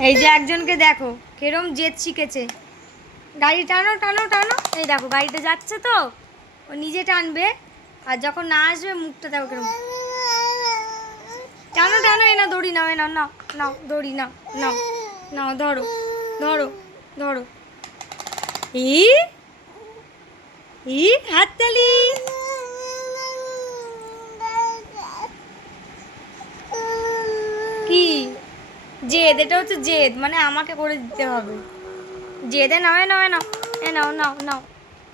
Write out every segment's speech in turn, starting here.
এই যে একজনকে দেখো, কেরম জেদ শিখেছে। গাড়ি টানো টানো টানো। এই দেখো গাড়িটা যাচ্ছে তো, ও নিজে টানবে, আর যখন না আসবে, মুখটা দেখো কেরম। টানো টানো এ না দড়ি নাও, এই নাও নাও নাও, দড়ি নাও নাও নাও, ধরো ধরো ধরো। ই ই, হাততালি। জেদ, এটা হচ্ছে জেদ মানে আমাকে করে দিতে হবে। জেদে নাও, এ নাও এ নাও এ নাও নাও নাও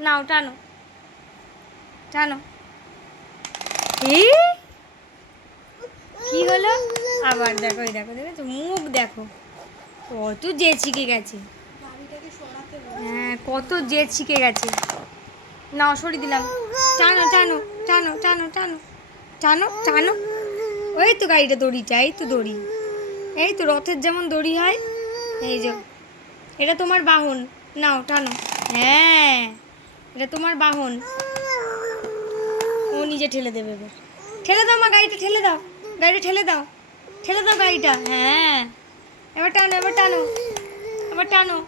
নাও, টানো। টানো। কি হলো? আবার দেখো, এই দেখো, দেখেছ? মুখ দেখো। কত জেদ শিখে গেছে। হ্যাঁ কত জেদ শিখে গেছে। নাও, সরিয়ে দিলাম। টানো টানো টানো টানো টানো। টানো টানো। ওই তো গাড়িটা দড়িটা এই তো দড়ি। এই তো রথের যেমন দড়ি হয়, এই যে। এটা তোমার বাহন। নাও, টানো। হ্যাঁ এটা তোমার বাহন। ও নিজে ঠেলে দেবে ঠেলে দাও মা, গাড়িটা ঠেলে দাও। গাড়িটা ঠেলে দাও। ঠেলে দাও গাড়িটা। হ্যাঁ। এবার টানো এবার টানো। এবার টানো।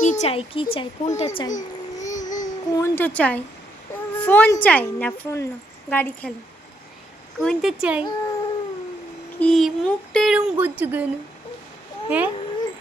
কি চাই কি চাই? কোনটা চাই? কোনটা চাই? ফোন চাই? না, ফোন না। গাড়ি খেলো। কোনটা চাই? কি মুখটা এরকম করছ কেন হ্যাঁ